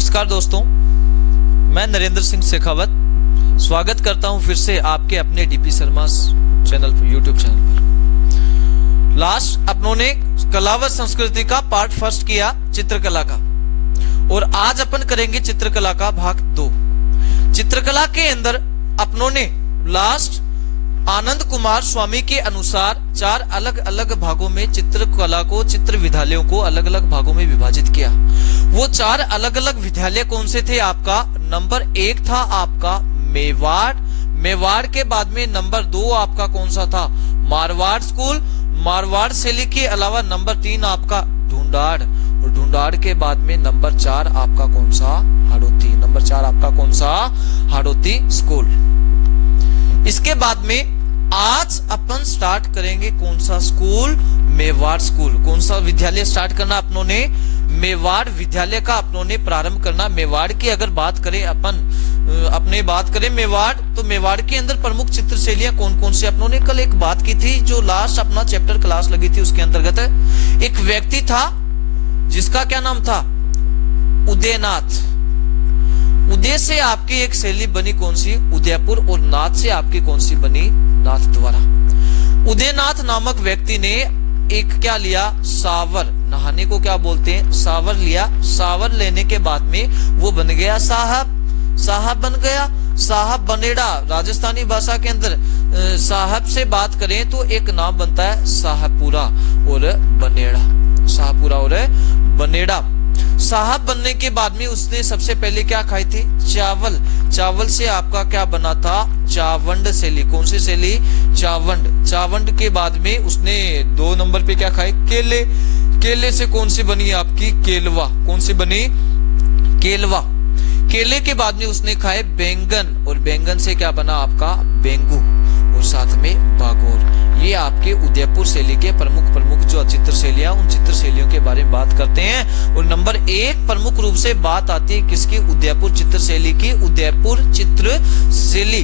नमस्कार दोस्तों, मैं नरेंद्र सिंह शेखावत स्वागत करता हूं फिर से आपके अपने डीपी शर्मा चैनल पर, यूट्यूब चैनल पर। लास्ट अपनों ने कला व संस्कृति का पार्ट फर्स्ट किया चित्रकला का, और आज अपन करेंगे चित्रकला का भाग 2। चित्रकला के अंदर अपनों ने लास्ट आनंद कुमार स्वामी के अनुसार 4 अलग अलग भागों में चित्रकला को, चित्र विद्यालयों को अलग अलग भागों में विभाजित किया। वो 4 अलग अलग विद्यालय कौन से थे? आपका नंबर 1 था आपका मेवाड़। मेवाड़ के बाद में नंबर 2 आपका कौन सा था? मारवाड़ स्कूल। मारवाड़ शैली के अलावा नंबर 3 आपका ढूंढाड़, और ढूंढाड़ के बाद में नंबर 4 आपका कौन सा? हाड़ौती। नंबर 4 आपका कौन सा? हाड़ौती स्कूल। इसके बाद में आज अपन स्टार्ट करेंगे कौन सा स्कूल? मेवाड़ स्कूल। कौन सा विद्यालय स्टार्ट करना अपनों ने? मेवाड़ विद्यालय का अपनों ने प्रारंभ करना। मेवाड़ की अगर बात करें अपने बात करें मेवाड़, तो मेवाड़ के अंदर प्रमुख चित्र शैलियां कौन कौन सी? अपनों ने कल एक बात की थी, जो लास्ट अपना चैप्टर क्लास लगी थी उसके अंतर्गत एक व्यक्ति था जिसका क्या नाम था? उदयनाथ। उदय से आपकी एक शैली बनी कौन सी? उदयपुर। और नाथ से आपकी कौन सी बनी? नाथ द्वारा। उदयनाथ नामक व्यक्ति ने एक क्या लिया? सावर। नहाने को क्या बोलते हैं? सावर लिया। सावर लेने के बाद में वो बन गया साहब। साहब बन गया। साहब बनेड़ा। राजस्थानी भाषा के अंदर साहब से बात करें तो एक नाम बनता है साहपुरा और बनेड़ा। साहपुरा और बनेड़ा। साहब बनने के बाद में उसने सबसे पहले क्या खाई थी? चावल। चावल से आपका क्या बना था? चावंड शैली। कौन सी शैली? चावंड। चावंड के बाद में उसने 2 नंबर पे क्या खाए? केले। केले से कौन सी बनी आपकी? केलवा। कौन सी बनी? केलवा। केले के बाद में उसने खाए बैंगन, और बैंगन से क्या बना आपका? बेंगू, और साथ में बागोर। ये आपके उदयपुर शैली के प्रमुख जो चित्र शैलियां, उन चित्र शैलियों के बारे में बात करते हैं। और नंबर 1 प्रमुख रूप से बात आती है किसकी? उदयपुर चित्र शैली की। उदयपुर चित्र शैली।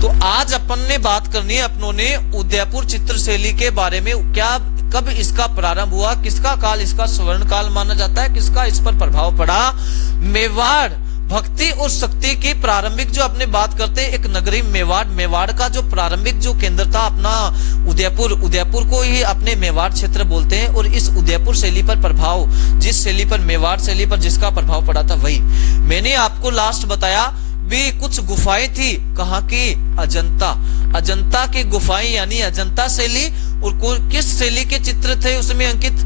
तो आज अपन ने बात करनी है अपनों ने उदयपुर चित्र शैली के बारे में। क्या, कब इसका प्रारंभ हुआ? किसका काल इसका स्वर्ण काल माना जाता है? किसका इस पर प्रभाव पड़ा? मेवाड़ भक्ति और शक्ति की प्रारंभिक जो अपने बात करते हैं, एक नगरी मेवाड़। मेवाड़ का जो प्रारंभिक जो केंद्र था अपना उदयपुर। उदयपुर को ही अपने मेवाड़ क्षेत्र बोलते हैं। और इस उदयपुर शैली पर प्रभाव, जिस शैली पर, मेवाड़ शैली पर जिसका प्रभाव पड़ा था, वही मैंने आपको लास्ट बताया भी। कुछ गुफाएं थी, कहाँ की? अजंता। अजंता की गुफाएं यानी अजंता शैली। और किस शैली के चित्र थे उसमें अंकित?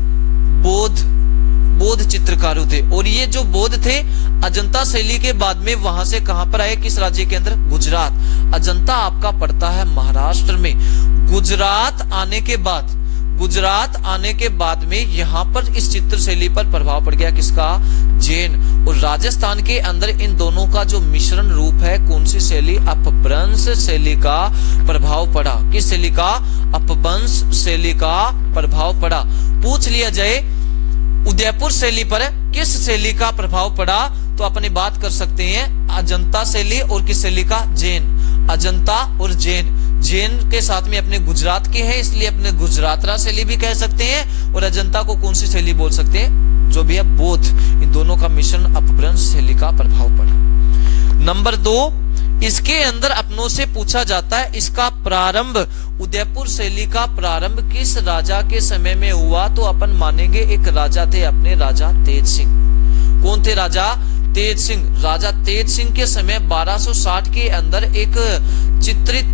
बौद्ध चित्रकार थे। और ये जो बौद्ध थे अजंता शैली के बाद में वहां से कहां पर आए? किस राज्य के अंदर? गुजरात। अजंता आपका पड़ता है महाराष्ट्र में। गुजरात आने के बाद में यहाँ पर इस चित्र शैली पर प्रभाव पड़ गया किसका? जैन। और राजस्थान के अंदर इन दोनों का जो मिश्रण रूप है, कौन सी शैली? अपभ्रंश शैली का प्रभाव पड़ा। किस शैली का? अपभ्रंश शैली का प्रभाव पड़ा। पूछ लिया जाए उदयपुर शैली पर किस शैली का प्रभाव पड़ा, तो अपने बात कर सकते हैं अजंता शैली। और किस शैली का? जैन। अजंता और जैन। जैन के साथ में अपने गुजरात के हैं, इसलिए अपने गुजरातरा शैली भी कह सकते हैं। और अजंता को कौन सी शैली बोल सकते हैं? जो भी है बौद्ध। इन दोनों का मिश्रण अपभ्रंश शैली का प्रभाव पड़ा। नंबर 2, इसके अंदर अपनों से पूछा जाता है इसका प्रारंभ, उदयपुर शैली का प्रारंभ किस राजा के समय में हुआ? तो अपन मानेंगे एक राजा थे अपने, राजा तेज सिंह। कौन थे? राजा तेज सिंह। राजा तेज सिंह के समय 1260 के अंदर एक चित्रित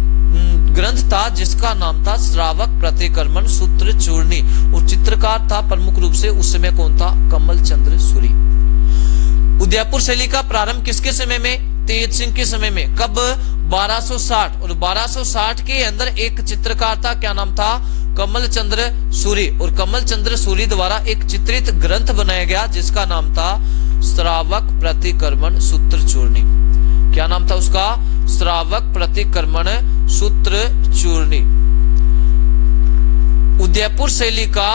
ग्रंथ था जिसका नाम था श्रावक प्रतिक्रमण सूत्र चूर्णी। और चित्रकार था प्रमुख रूप से उस समय कौन था? कमल चंद्र सूरी। उदयपुर शैली का प्रारंभ किसके समय में? तेज सिंह के समय में। कब? 1260। और 1260 के अंदर एक चित्रकार था, क्या नाम था? कमल चंद्र सूरी। और कमल चंद्र सूरी द्वारा एक चित्रित ग्रंथ बनाया गया जिसका नाम था श्रावक प्रतिक्रमण सूत्र चूर्णी। क्या नाम था उसका? श्रावक प्रतिक्रमण सूत्र चूर्णी। उदयपुर शैली का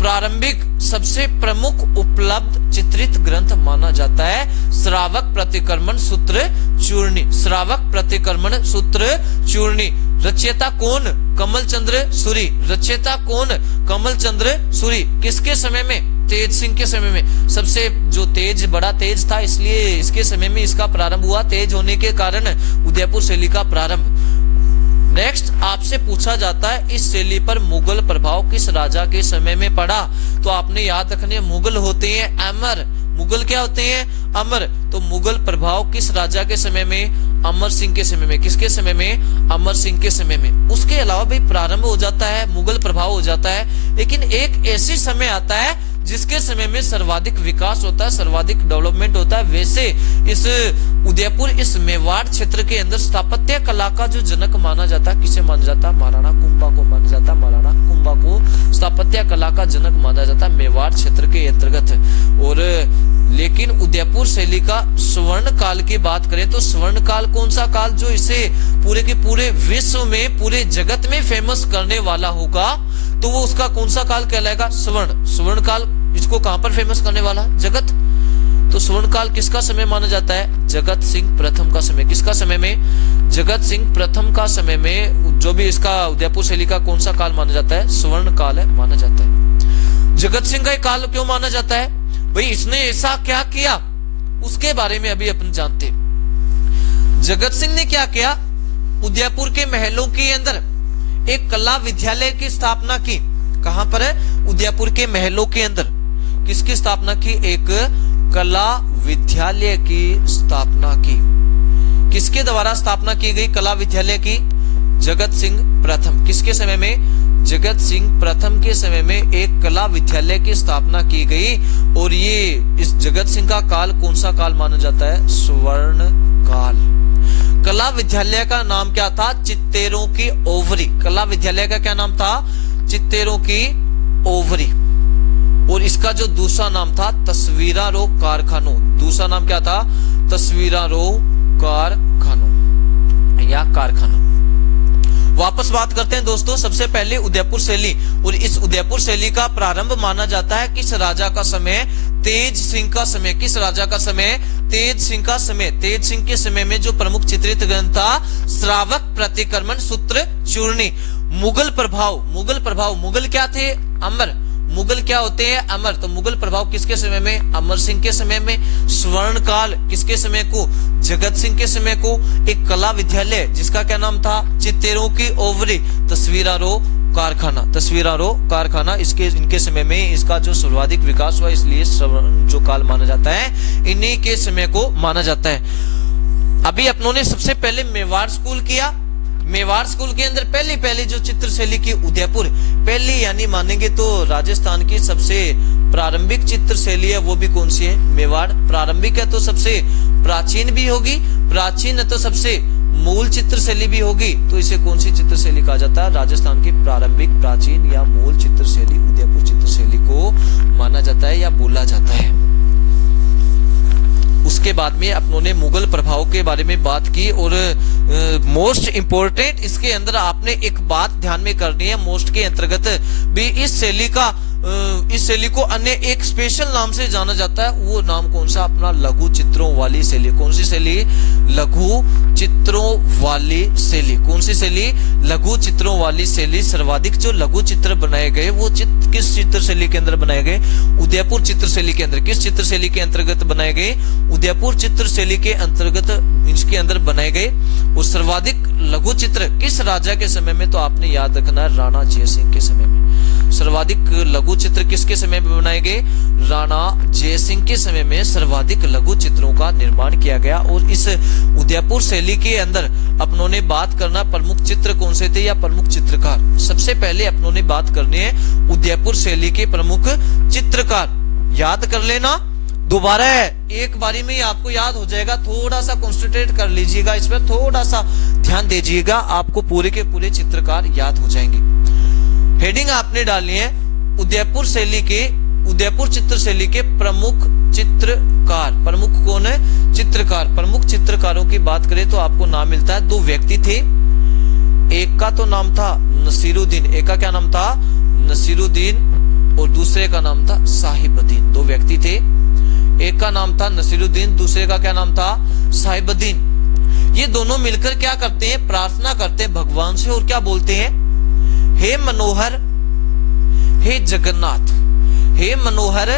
प्रारंभिक सबसे प्रमुख उपलब्ध चित्रित ग्रंथ माना जाता है श्रावक प्रतिक्रमण सूत्र चूर्णी। श्रावक प्रतिक्रमण सूत्र चूर्णी। रचयिता कौन? कमल चंद्र सूरी। रचयिता कौन? कमल चंद्र सूरी। किसके समय में? तेज सिंह के समय में, सबसे जो तेज बड़ा तेज था, इसलिए इसके समय में इसका प्रारंभ हुआ, तेज होने के कारण उदयपुर शैली का प्रारंभ। नेक्स्ट आपसे पूछा जाता है इस शैली पर मुगल प्रभाव किस राजा के समय में पड़ा, तो आपने याद रखने मुगल होते हैं अमर, मुगल क्या होते हैं अमर, तो मुगल प्रभाव किस राजा के समय में, अमर सिंह के समय में। किसके समय में, अमर सिंह के समय में। उसके अलावा भी प्रारंभ हो जाता है, मुगल प्रभाव हो जाता है, लेकिन एक ऐसी समय आता है जिसके समय में सर्वाधिक विकास होता है, सर्वाधिक डेवलपमेंट होता है। वैसे इस उदयपुर, इस मेवाड़ क्षेत्र के अंदर स्थापत्य कला का जो जनक माना जाता है, किसे माना जाता है, महाराणा कुंभा को माना जाता है। महाराणा कुंभा को स्थापत्य कला का जनक माना जाता है मेवाड़ क्षेत्र के अंतर्गत। और लेकिन उदयपुर शैली का स्वर्ण काल की बात करें तो स्वर्ण काल कौन सा काल जो इसे पूरे के पूरे विश्व में, पूरे जगत में फेमस करने वाला होगा, तो वो उसका कौन सा काल कहलाएगा, स्वर्ण। स्वर्ण काल इसको कहां पर फेमस करने वाला, जगत। तो स्वर्ण काल किसका समय माना जाता है, जगत सिंह प्रथम का समय। किसका समय में, जगत सिंह प्रथम का समय में। जो भी इसका उदयपुर शैली का कौन सा काल माना जाता है, स्वर्ण काल है माना जाता है। जगत सिंह का काल क्यों माना जाता है, भाई इसने ऐसा क्या किया, उसके बारे में अभी अपन जानते। जगत सिंह ने क्या किया, उदयपुर के महलों के अंदर एक कला विद्यालय की स्थापना की। कहां पर है, उदयपुर के महलों के अंदर किसकी स्थापना की, एक कला विद्यालय की स्थापना की। किसके द्वारा स्थापना की गई कला विद्यालय की, जगत सिंह प्रथम। किसके समय में, जगत सिंह प्रथम के समय में एक कला विद्यालय की स्थापना की गई। और ये इस जगत सिंह का काल कौन सा काल माना जाता है, स्वर्ण काल। कला विद्यालय का नाम क्या था, चित्तेरों की ओवरी। कला विद्यालय का क्या नाम था, चित्तेरों की ओवरी। और इसका जो दूसरा नाम था, तस्वीरारो कारखानों। दूसरा नाम क्या था, तस्वीरारो कारखानों या कारखाना। वापस बात करते हैं दोस्तों, सबसे पहले उदयपुर शैली। और इस उदयपुर शैली का प्रारंभ माना जाता है किस राजा का समय, तेज सिंह का समय। किस राजा का समय, तेज सिंह का समय। तेज सिंह के समय में जो प्रमुख चित्रित ग्रंथ था, श्रावक प्रतिक्रमण सूत्र चूर्णी। मुगल प्रभाव, मुगल प्रभाव, मुगल क्या थे, अमर। मुगल क्या होते हैं, अमर। तो मुगल प्रभाव किसके समय में, अमर सिंह के समय में। स्वर्ण काल किसके समय को, जगत सिंह के समय को। एक कला विद्यालय जिसका क्या नाम था, चित्तेरों की ओवरी, तस्वीरारो कारखाना। तस्वीरारो कारखाना, इसके इनके समय में इसका जो सर्वाधिक विकास हुआ, इसलिए स्वर्ण जो काल माना जाता है, इन्हीं के समय को माना जाता है। अभी अपनों ने सबसे पहले मेवाड़ स्कूल किया। मेवाड़ स्कूल के अंदर पहली जो चित्र शैली की उदयपुर, पहली यानी मानेंगे तो राजस्थान की सबसे प्रारंभिक चित्र शैली है, वो भी कौन सी है, मेवाड़। प्रारंभिक है तो सबसे प्राचीन भी होगी, प्राचीन है तो सबसे मूल चित्र शैली भी होगी, तो इसे कौन सी चित्र शैली कहा जाता है, राजस्थान की प्रारंभिक, प्राचीन या मूल चित्र शैली, उदयपुर चित्र शैली को माना जाता है या बोला जाता है। उसके बाद में अपनों ने मुगल प्रभाव के बारे में बात की। और मोस्ट इंपोर्टेंट इसके अंदर आपने एक बात ध्यान में करनी है, मोस्ट के अंतर्गत भी इस शैली को अन्य एक स्पेशल नाम से जाना जाता है। वो नाम कौन सा, अपना लघु चित्रों वाली शैली। कौन सी शैली, लघु चित्रों वाली शैली। कौन सी शैली, लघु चित्रों वाली शैली। सर्वाधिक जो लघु चित्र बनाए गए वो किस चित्र शैली के अंदर बनाए गए, उदयपुर चित्र शैली के अंदर। किस चित्र शैली के अंतर्गत बनाए गए, उदयपुर चित्र शैली के अंतर्गत इसके अंदर बनाए गए। और सर्वाधिक लघु चित्र किस राजा के समय में, तो आपने याद रखना है राणा जयसिंह के समय में। सर्वाधिक लघु चित्र किसके समय में बनाए गए, राणा जयसिंह के समय में सर्वाधिक लघु चित्रों का निर्माण किया गया। और इस उदयपुर शैली के अंदर अपनों ने बात करना प्रमुख चित्र कौन से थे या प्रमुख चित्रकार। सबसे पहले अपनों ने बात करनी है उदयपुर शैली के प्रमुख चित्रकार। याद कर लेना, दोबारा है, एक बारी में ही आपको याद हो जाएगा। थोड़ा सा कॉन्सेंट्रेट कर लीजिएगा, इस पर थोड़ा सा ध्यान दीजिएगा, आपको पूरे के पूरे चित्रकार याद हो जाएंगे। हेडिंग आपने डाली है उदयपुर चित्र शैली के प्रमुख चित्रकार। प्रमुख कौन है, चित्रकार। प्रमुख चित्रकारों की बात करें तो आपको नाम मिलता है, दो व्यक्ति थे। एक का तो नाम था नसीरुद्दीन, एक का क्या नाम था, नसीरुद्दीन, और दूसरे का नाम था साहिबुद्दीन। दो व्यक्ति थे, एक का नाम था नसीरुद्दीन, दूसरे का क्या नाम था, साहिबुद्दीन। ये दोनों मिलकर क्या करते हैं, प्रार्थना करते हैं भगवान से और क्या बोलते हैं, हे मनोहर, हे जगन्नाथ, हे मनोहर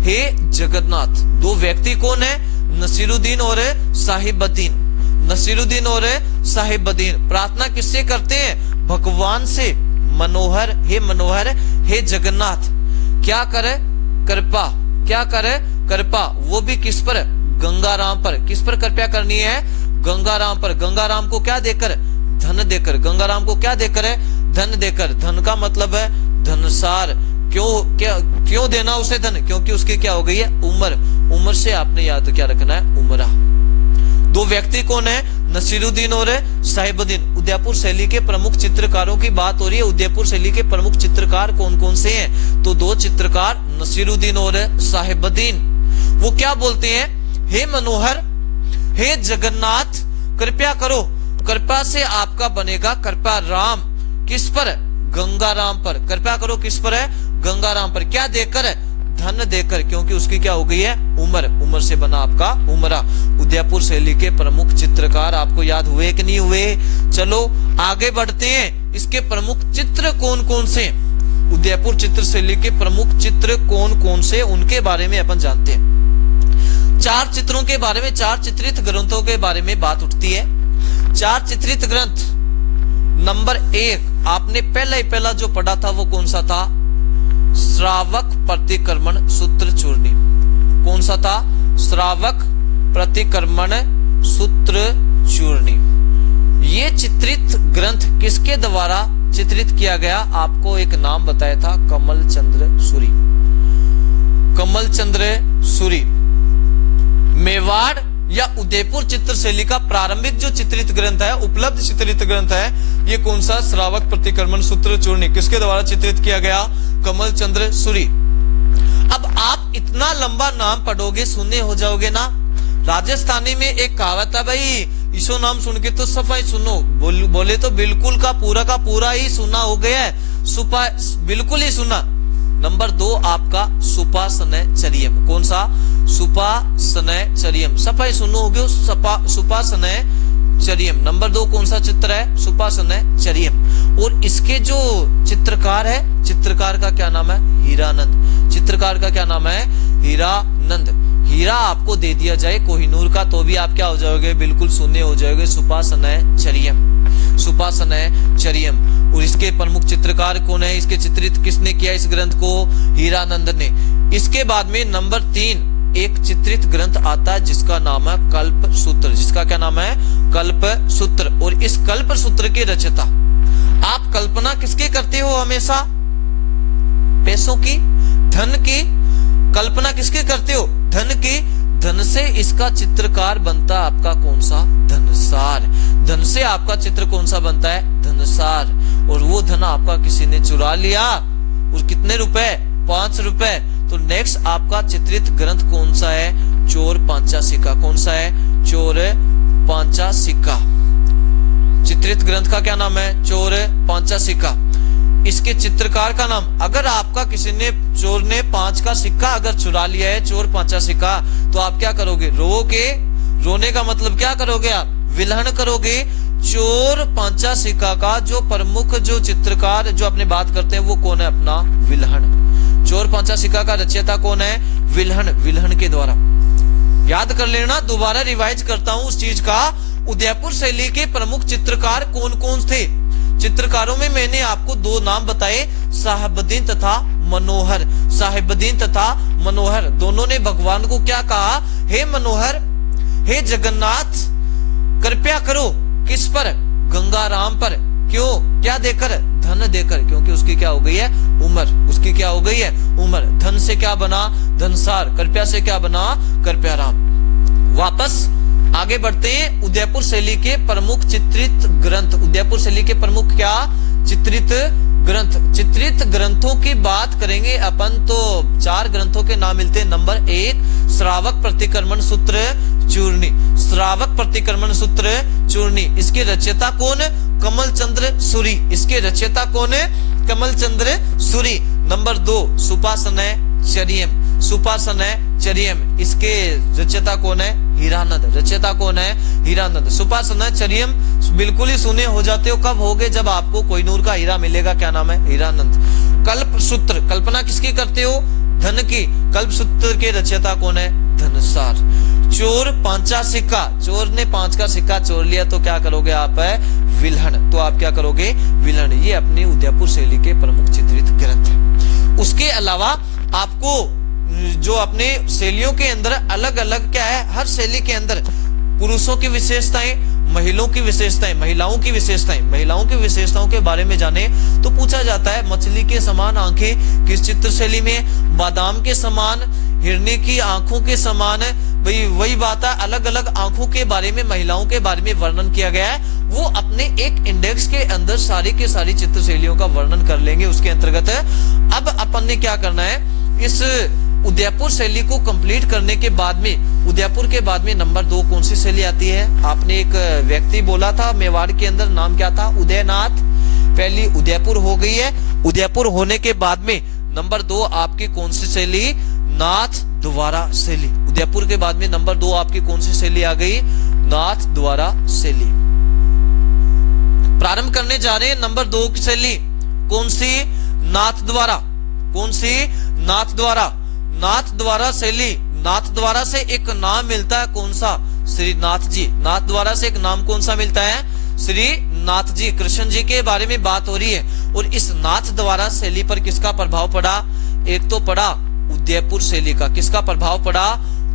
हे जगन्नाथ। दो व्यक्ति कौन है? नसीरुद्दीन और साहिबुद्दीन। नसीरुद्दीन और साहिबुद्दीन प्रार्थना किससे करते हैं? भगवान से। मनोहर हे जगन्नाथ क्या करे? कृपा। क्या करे? कृपा। वो भी किस पर? गंगाराम पर। किस पर कृपया करनी है? गंगाराम पर। गंगाराम को क्या देकर? धन देकर। गंगाराम को क्या देकर है? धन देकर। धन का मतलब है धनसार। क्यों देना उसे धन? क्योंकि उसकी क्या हो गई है? उम्र। उम्र से आपने याद क्या रखना है? उमरा। दो व्यक्ति कौन है? नसीरुद्दीन और साहिबुद्दीन। उदयपुर शैली के प्रमुख चित्रकारों की बात हो रही है। उदयपुर शैली के प्रमुख चित्रकार कौन कौन से हैं? तो दो चित्रकार नसीरुद्दीन और साहिबुद्दीन। वो क्या बोलते हैं? हे मनोहर हे जगन्नाथ कृपया करो। कृपा से आपका बनेगा कृपा राम। किस पर? गंगाराम पर। कृपया करो किस पर है? गंगाराम पर। क्या देकर? धन देकर। क्योंकि उसकी क्या हो गई है? उम्र। उम्र से बना आपका उमरा। उदयपुर शैली के प्रमुख चित्रकार आपको याद हुए कि नहीं हुए? चलो आगे बढ़ते हैं। इसके प्रमुख चित्र कौन कौन से? उदयपुर चित्र शैली के प्रमुख चित्र कौन कौन से, उनके बारे में अपन जानते हैं। चार चित्रों के बारे में, चार चित्रित ग्रंथों के बारे में बात उठती है। चार चित्रित ग्रंथ। नंबर 1 आपने पहला जो पढ़ा था वो कौन सा था? श्रावक प्रतिक्रमण सूत्र चूर्णी। कौन सा था? श्रावक प्रतिक्रमण सूत्र चूर्णी। ये चित्रित ग्रंथ किसके द्वारा चित्रित किया गया? आपको एक नाम बताया था, कमल चंद्र सूरी। कमल चंद्र सूरी। मेवाड़ या उदयपुर चित्र शैली का प्रारंभिक जो चित्रित ग्रंथ है, उपलब्ध चित्रित ग्रंथ है, ये कौन सा? श्रावक प्रतिक्रमण सूत्र चूर्णी। किसके द्वारा चित्रित किया गया? कमल चंद्र सूरी। अब आप इतना लंबा नाम पढ़ोगे, सुनने हो जाओगे ना। राजस्थानी में एक कहावत है भाई, इसो नाम सुन के तो सफाई सुनो, बोले तो बिल्कुल का पूरा ही सुना हो गया है। सुपा बिल्कुल ही सुना। नंबर 2 आपका सुपासनचर्यम। कौन सा? सुपासनचर्यम। सफाई सुनो हो गया सुपासनचर्यम। नंबर 2 कौन सा चित्र है? सुपासनचर्यम। और इसके जो चित्रकार है, चित्रकार का क्या नाम है? हीरानंद। चित्रकार का क्या नाम है? हीरानंद। हीरा आपको दे दिया जाए कोहिनूर का तो भी आप क्या हो जाओगे? बिल्कुल शून्य हो जाओगे। सुपासनचर्यम। सुपासनचर्यम। और इसके प्रमुख चित्रकार कौन है? इसके चित्रित किसने किया इस ग्रंथ को? हीरानंद ने। इसके बाद में नंबर 3 एक चित्रित ग्रंथ आता है जिसका नाम है कल्प सूत्र। जिसका क्या नाम है? कल्प सूत्र। और इस कल्प सूत्र के रचयिता, आप कल्पना किसके करते हो? हमेशा पैसों की, धन की। कल्पना किसके करते हो? धन की। धन से इसका चित्रकार बनता है आपका कौन सा? धनसार। धन से आपका चित्र कौन सा बनता है? धनसार। और वो धन आपका किसी ने चुरा लिया। और कितने रुपए? 5 रुपए। तो नेक्स्ट आपका चित्रित ग्रंथ कौन सा है? चोर पांचा सिक्का। कौन सा है? चोर पांचा सिक्का। चित्रित ग्रंथ का क्या नाम है? चोर पांचा सिक्का। इसके चित्रकार का नाम, अगर आपका किसी ने चोर ने 5 का सिक्का अगर चुरा लिया है, चोर पांचा सिक्का, तो आप क्या करोगे? रोके। रोने का मतलब क्या करोगे आप? विलहन करोगे। चोर पांचा सिक्का का जो प्रमुख जो चित्रकार जो अपने बात करते हैं वो कौन है? अपना विलहन। चोर पांचा सिक्का का रचयिता कौन है? विलहन। विलहन के द्वारा याद कर लेना। दोबारा रिवाइज करता हूं उस चीज का। उदयपुर शैली के प्रमुख चित्रकार कौन कौन थे? चित्रकारों में मैंने आपको 2 नाम बताए, साहिबुद्दीन तथा मनोहर। साहिबुद्दीन तथा मनोहर दोनों ने भगवान को क्या कहा? हे मनोहर हे जगन्नाथ कृपया करो। किस पर? गंगाराम पर। क्यों? क्या देकर? धन देकर। क्योंकि उसकी क्या हो गई है? उम्र। उसकी क्या हो गई है? उम्र। धन से क्या बना? धनसार। कृपया से क्या बना? कृपया राम। वापस आगे बढ़ते हैं। उदयपुर शैली के प्रमुख चित्रित ग्रंथ। उदयपुर शैली के प्रमुख क्या? चित्रित ग्रंथ। चित्रित ग्रंथों की बात करेंगे अपन तो 4 ग्रंथों के नाम मिलते हैं। नंबर 1 श्रावक प्रतिक्रमण सूत्र चूर्णी। श्रावक प्रतिक्रमण सूत्र चूर्णी। इसके रचयिता कौन? कमल चंद्र सूरी। इसके रचयिता कौन है? कमल चंद्र सूरी। नंबर 2 सुपासनचर्यम। सुपासनचर्यम। इसके रचयिता कौन है? हीरानंद। रचयिता कौन है? हीरानंद। सुपासनचर्यम बिल्कुल ही सुने हो जाते हो, कब होगे? जब आपको कोहिनूर का हीरा मिलेगा। क्या नाम है? हीरानंद। कल्प सूत्र। कल्पना किसकी करते हो? धन की कल्पसूत्र के रचयिता कौन है? धनसार। चोर पांचा सिक्का, चोर ने 5 का सिक्का चोर लिया तो क्या करोगे आप? विल्हण। तो आप क्या करोगे? विल्हण। ये अपनी उदयपुर शैली के प्रमुख चित्रित ग्रंथ है। उसके अलावा आपको जो अपने शैलियों के अंदर अलग अलग क्या है, हर शैली के अंदर पुरुषों की विशेषताएं, महिलाओं की विशेषताएं, महिलाओं की विशेषताओं के बारे में जाने तो पूछा जाता है मछली के समान आंखें किस चित्र शैली में, बादाम के समान, हिरनी की आंखों के समान, वही बात है, अलग अलग आंखों के बारे में, महिलाओं के बारे में वर्णन किया गया है। वो अपने एक इंडेक्स के अंदर सारी के सारी चित्र शैलियों का वर्णन कर लेंगे उसके अंतर्गत। अब अपन ने क्या करना है, इस उदयपुर शैली को कंप्लीट करने के बाद में, उदयपुर के बाद में नंबर 2 कौन सी शैली आती है? आपने एक व्यक्ति बोला था मेवाड़ के अंदर, नाम क्या था? उदयनाथ। पहली उदयपुर हो गई है। उदयपुर होने के बाद में नंबर 2 आपकी कौन सी शैली? नाथ द्वारा शैली। उदयपुर के बाद में नंबर 2 आपकी कौन सी शैली आ गई? नाथ द्वारा शैली। प्रारंभ करने जा रहे हैं नंबर 2 की शैली कौन सी? नाथ द्वारा। कौन सी? नाथ द्वारा। नाथ द्वारा शैली, नाथ द्वारा से एक नाम मिलता है कौन सा? श्री नाथ जी। नाथ द्वारा से एक नाम कौन सा मिलता है? श्री नाथ जी। कृष्ण जी के बारे में बात हो रही है। और इस नाथ द्वारा शैली पर किसका प्रभाव पड़ा? एक तो पड़ा उदयपुर शैली का। किसका प्रभाव पड़ा?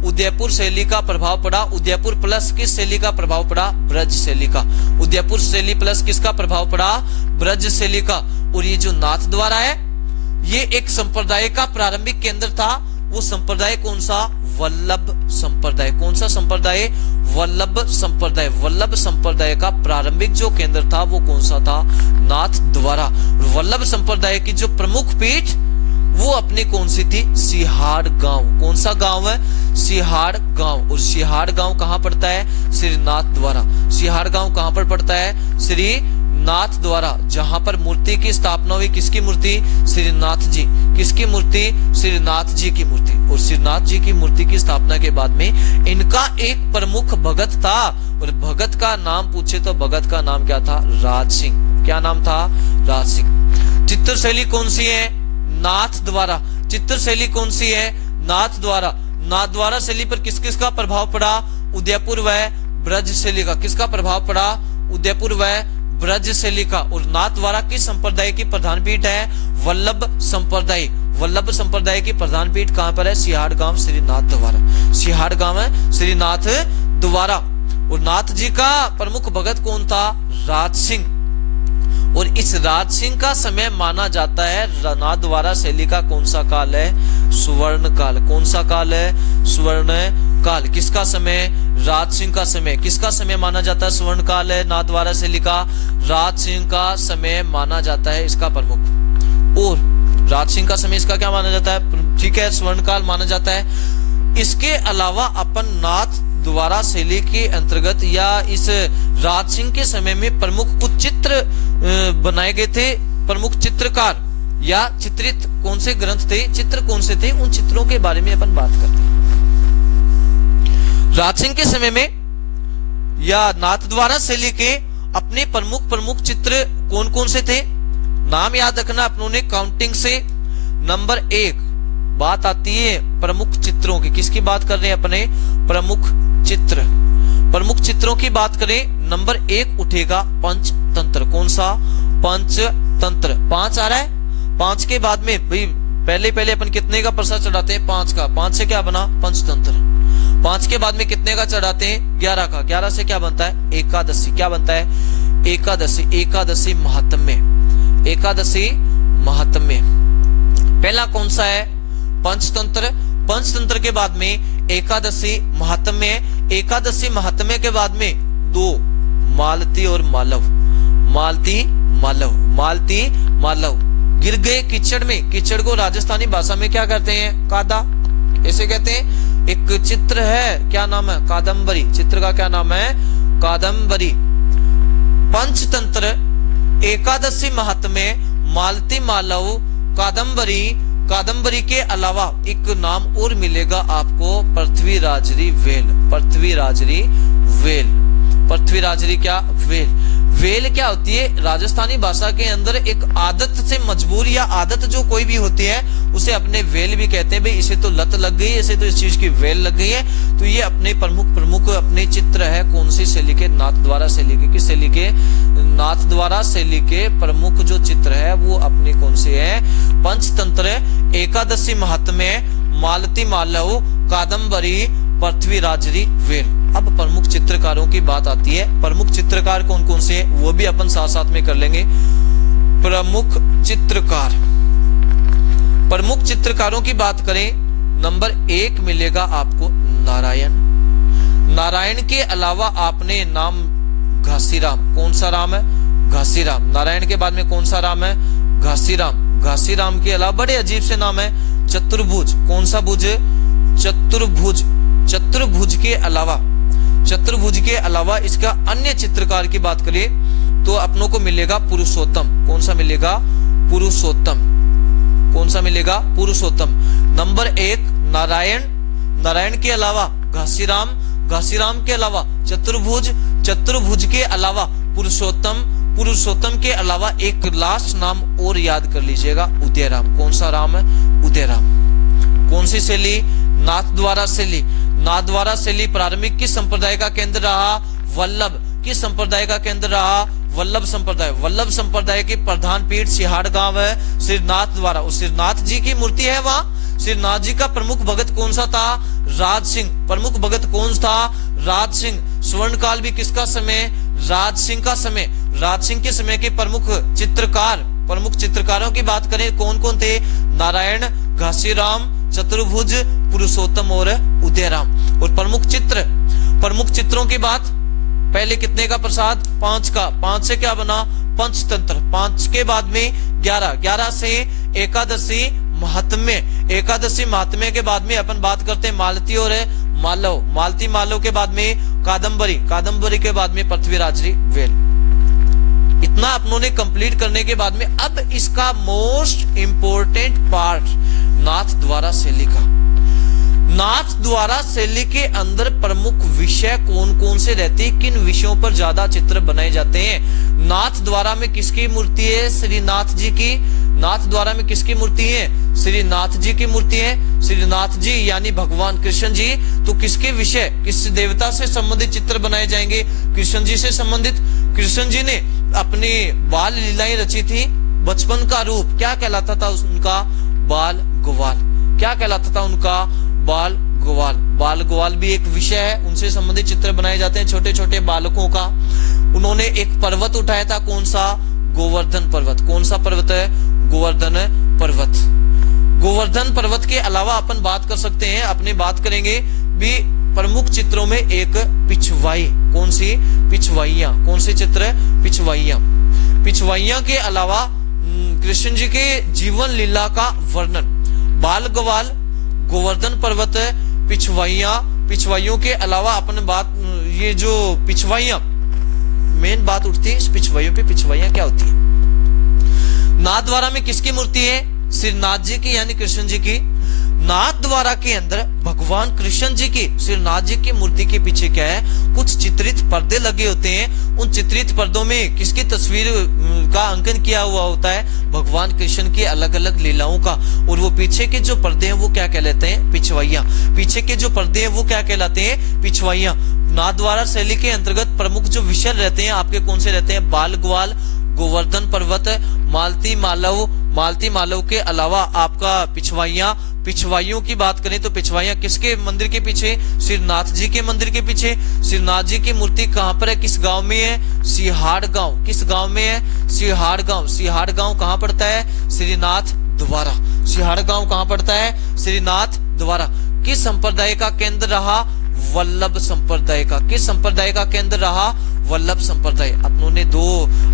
उदयपुर शैली का प्रभाव पड़ा। उदयपुर प्लस किस शैली का प्रभाव पड़ा? ब्रज शैली का। उदयपुर शैली प्लस किसका प्रभाव पड़ा? ब्रज शैली का। और ये जो नाथ द्वारा है, ये एक संप्रदाय का प्रारंभिक केंद्र था। वो संप्रदाय कौन सा? वल्लभ संप्रदाय। कौन सा संप्रदाय? वल्लभ संप्रदाय। वल्लभ संप्रदाय का प्रारंभिक जो केंद्र था वो कौन सा था? नाथ द्वारा। वल्लभ संप्रदाय की जो प्रमुख पीठ वो अपनी कौन सी थी? सिहाड़ गांव। कौन सा गांव है? सिहाड़ गांव। और सिहाड़ गांव कहां पड़ता है? श्रीनाथ द्वारा। सिहाड़ गांव कहां पर पड़ता है? श्री नाथ द्वारा। जहां पर मूर्ति की स्थापना हुई, किसकी मूर्ति? श्रीनाथ जी। किसकी मूर्ति? श्रीनाथ जी की मूर्ति। और श्रीनाथ जी की मूर्ति की स्थापना के बाद में इनका एक प्रमुख भगत था। और भगत का नाम पूछे तो भगत का नाम क्या था? राज सिंह। क्या नाम था? राज सिंह। चित्र शैली कौन सी है? नाथ द्वारा। चित्र शैली कौन सी है? नाथ द्वारा। नाथ द्वारा शैली पर किस किस का प्रभाव पड़ा? उदयपुर व ब्रज शैली का। किसका प्रभाव पड़ा? उदयपुर व ब्रज शैली का। और नाथ द्वारा किस संप्रदाय की प्रधान पीठ है? वल्लभ संप्रदाय। वल्लभ संप्रदाय की प्रधान पीठ कहां पर है? सिहाड़ गांव श्रीनाथ द्वारा। सिहाड़ गांव है श्रीनाथ द्वारा। और नाथ जी का प्रमुख भगत कौन था? राज सिंह। और इस राज सिंह का समय माना जाता है नाथ द्वारा शैली का कौन सा काल है? सुवर्ण काल। कौन सा काल है? सुवर्ण काल। किसका समय? राज सिंह का समय। किसका समय माना जाता है? स्वर्ण काल है नाथ द्वारा शैली का। राज सिंह का समय माना जाता है इसका प्रमुख। और राज सिंह का समय इसका क्या माना जाता है? ठीक है, स्वर्ण काल माना जाता है। इसके अलावा अपन नाथ द्वारा शैली के अंतर्गत या इस राज सिंह के समय में प्रमुख कुछ चित्र बनाए गए थे। प्रमुख चित्रकार या चित्रित कौन से ग्रंथ थे, चित्र कौन से थे, उन चित्रों के बारे में अपन बात करते हैं। राज सिंह के समय में या नाथ द्वारा शैली के अपने प्रमुख चित्र कौन कौन से थे? नाम याद रखना अपनों ने काउंटिंग से। नंबर 1 बात आती है प्रमुख चित्रों की। किसकी बात कर रहे हैं अपने? प्रमुख चित्र। प्रमुख चित्रों की बात करें, नंबर 1 उठेगा पंचतंत्र। कौन सा? पंचतंत्र। 5 आ रहा है। 5 के बाद में भाई पहले अपन कितने का प्रसाद चढ़ाते हैं? 5 का। 5 से क्या बना? पंचतंत्र। 5 के बाद में कितने का चढ़ाते हैं? 11 का। 11 से क्या बनता है? एकादशी। क्या बनता है? एकादशी। एकादशी महात्म्य। एकादशी महात्म्य। पहला कौन सा है? पंचतंत्र। पंचतंत्र के बाद में एकादशी महात्म्य। एकादशी महात्म्य के बाद में 2 मालती और मालव। मालती मालव। मालती मालव गिर गए कीचड़ में। कीचड़ को राजस्थानी भाषा में क्या कहते हैं? कादा। ऐसे कहते हैं। एक चित्र है, क्या नाम है? कादम्बरी। चित्र का क्या नाम है? कादम्बरी। पंचतंत्र, एकादशी महात्म्य, मालती मालव, कादम्बरी। कादम्बरी के अलावा एक नाम और मिलेगा आपको, पृथ्वीराजरी वेल। पृथ्वीराजरी वेल। पृथ्वीराजरी क्या? वेल। वेल क्या होती है? राजस्थानी भाषा के अंदर एक आदत से मजबूर या आदत जो कोई भी होती है उसे अपने वेल भी कहते हैं। भाई इसे तो लत लग गई है, इसे तो इस चीज की वेल लग गई है। तो ये अपने प्रमुख अपने चित्र है कौन सी शैली के? नाथद्वारा शैली के। किस शैली के? नाथद्वारा शैली के प्रमुख जो चित्र है वो अपने कौन से है? पंचतंत्र, एकादशी महात्म्य, मालती मालव, कादम्बरी, पृथ्वीराजरी, वेल। अब प्रमुख चित्रकारों की बात आती है। प्रमुख चित्रकार कौन कौन से हैं वो भी अपन साथ साथ में कर लेंगे। प्रमुख चित्रकार, प्रमुख चित्रकारों की बात करें, नंबर 1 मिलेगा आपको नारायण। नारायण के अलावा आपने नाम घासीराम, कौन सा राम है? घासीराम। नारायण के बाद में कौन सा राम है? घासीराम। घासीराम के अलावा बड़े अजीब से नाम है चतुर्भुज। कौन सा भुज? चतुर्भुज। चतुर्भुज के अलावा इसका अन्य चित्रकार की बात करें तो अपनों को मिलेगा पुरुषोत्तम। कौन सा मिलेगा? पुरुषोत्तम। कौन सा मिलेगा? पुरुषोत्तम। नंबर 1 नारायण, नारायण के अलावा घासीराम, घासीराम के अलावा चतुर्भुज, चतुर्भुज के अलावा पुरुषोत्तम, पुरुषोत्तम के अलावा एक लास्ट नाम और याद कर लीजिएगा, उदयराम। कौन सा राम है? उदयराम। कौन सी शैली? नाथद्वारा शैली। नाथद्वारा शैली प्रारंभिक किस संप्रदाय का केंद्र रहा? वल्लभ। किस संप्रदाय का केंद्र रहा? वल्लभ संप्रदाय। वल्लभ संप्रदाय की प्रधान पीठ सिहाड़ गांव है श्रीनाथ द्वारा। और श्रीनाथ जी की मूर्ति है वहां। श्रीनाथ जी का प्रमुख भगत कौन सा था? राज सिंह। प्रमुख भगत कौन था? राज सिंह। स्वर्ण काल भी किसका समय? राज सिंह का समय। राज सिंह के समय के प्रमुख चित्रकार, प्रमुख चित्रकारों की बात करें कौन कौन थे? नारायण, घासीराम, चतुर्भुज, पुरुषोत्तम और उदयराम। और प्रमुख चित्र, प्रमुख चित्रों की बात, पहले कितने का प्रसाद? 5 का। 5 से क्या बना? पंचतंत्र। 5 के बाद में 11, 11 से एकादशी महात्म्य। एकादशी महात्म्य के बाद में अपन बात करते हैं मालती और मालव। मालती मालव के बाद में कादम्बरी, कादम्बरी के बाद में पृथ्वीराजरी, वेल। इतना अपनों ने कंप्लीट करने के बाद में अब इसका मोस्ट इंपोर्टेंट पार्ट नाथद्वारा शैली का। नाथद्वारा शैली के अंदर प्रमुख विषय कौन कौन से रहते हैं? किन विषयों पर ज्यादा चित्र बनाए जाते हैं? नाथद्वारा में किसकी मूर्ति है? श्रीनाथ जी की। नाथद्वारा में किसकी मूर्ति है? श्रीनाथ जी की मूर्ति है। श्रीनाथ जी यानी भगवान कृष्ण जी। तो किसके विषय, किस देवता से संबंधित चित्र बनाए जाएंगे? कृष्ण जी से संबंधित। कृष्ण जी ने अपनी बाल लीलाएं रची थी। बचपन का रूप क्या कहलाता था उनका? बाल गोपाल। क्या कहलाता था उनका? बाल गोपाल। बाल गोपाल भी एक विषय है, उनसे संबंधित चित्र बनाए जाते हैं छोटे छोटे बालकों का। उन्होंने एक पर्वत उठाया था, कौन सा? गोवर्धन पर्वत। कौन सा पर्वत है? गोवर्धन पर्वत। गोवर्धन पर्वत के अलावा अपन बात कर सकते हैं, अपनी बात करेंगे भी प्रमुख चित्रों में एक पिछवाई। कौन सी? पिछवाइया। कौन सी चित्र? पिछवाइया। पिछवाइया के अलावा कृष्ण जी के जीवन लीला का वर्णन। बाल गोपाल, गोवर्धन पर्वत, पिछवाइया। पिछवाइयों के अलावा अपन बात, ये जो पिछवाइया मेन बात उठती है इस पिछवाइयों पे। पिछवाइया क्या होती है? नाथद्वारा में किसकी मूर्ति है? श्रीनाथ जी की यानी कृष्ण जी की। नाथद्वारा के अंदर भगवान कृष्ण जी की, श्रीनाथ जी की मूर्ति के पीछे क्या है? कुछ चित्रित पर्दे लगे होते हैं। उन चित्रित पर्दों में किसकी तस्वीर का अंकन किया हुआ होता है? भगवान कृष्ण की अलग अलग लीलाओं का। और वो पीछे के जो पर्दे हैं वो क्या कहलाते हैं? पिछवाइया। पीछे के जो पर्दे हैं वो क्या कहलाते हैं? पिछवाइया। नाथद्वारा शैली के अंतर्गत प्रमुख जो विषय रहते हैं आपके कौन से रहते हैं? बाल ग्वाल, गोवर्धन पर्वत, मालती मालव। मालती मालव के अलावा आपका पिछवाइया। पिछवाइयों की बात करें तो पिछवाइया किसके मंदिर के पीछे? श्रीनाथ जी के मंदिर के पीछे। श्रीनाथ जी की मूर्ति कहां पर है? किस गांव में है? सिहाड़ गांव। किस गांव में है? सिहाड़ गांव। सिहाड़ गांव कहां पड़ता है? श्रीनाथ द्वारा। सिहाड़ गांव कहां पड़ता है? श्रीनाथ द्वारा। किस संप्रदाय का केंद्र रहा? वल्लभ संप्रदाय का। किस संप्रदाय का केंद्र रहा? वल्लभ संप्रदाय। अपनों ने 2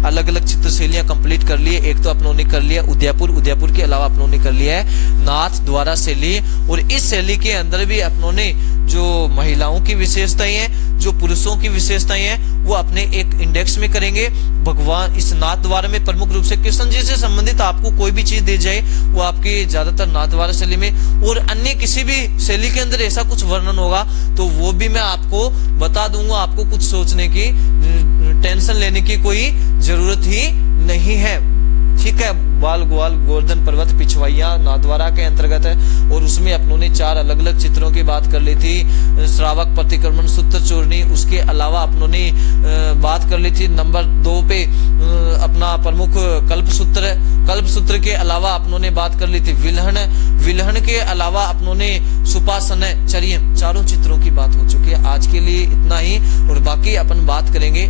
अलग अलग चित्र शैलियां कंप्लीट कर लिए। एक तो अपनों ने कर लिया उदयपुर, उदयपुर के अलावा अपनों ने कर लिया है नाथद्वारा शैली। और इस शैली के अंदर भी अपनों ने जो महिलाओं की विशेषताएं हैं, जो पुरुषों की विशेषताएं हैं, वो अपने एक इंडेक्स में करेंगे। भगवान इस नाथद्वारा में प्रमुख रूप से कृष्ण जी से संबंधित आपको कोई भी चीज दी जाए वो आपकी ज्यादातर नाथद्वारा शैली में, और अन्य किसी भी शैली के अंदर ऐसा कुछ वर्णन होगा तो वो भी मैं आपको बता दूंगा। आपको कुछ सोचने की, टेंशन लेने की कोई जरूरत ही नहीं है। ठीक है, बाल ग्वाल गोवर्धन पर्वत पिछवाइया नाथद्वारा के अंतर्गत है, और उसमें अपनों ने 4 अलग अलग चित्रों की बात कर ली थी। श्रावक प्रतिक्रमण सूत्र चूर्णी, उसके अलावा अपनों ने बात कर ली थी नंबर 2 पे अपना प्रमुख कल्प सूत्र के अलावा अपनों ने बात कर ली थी विलहन के अलावा अपनों ने सुपासन चर्यम, चारों चित्रों की बात हो चुकी है। आज के लिए इतना ही, और बाकी अपन बात करेंगे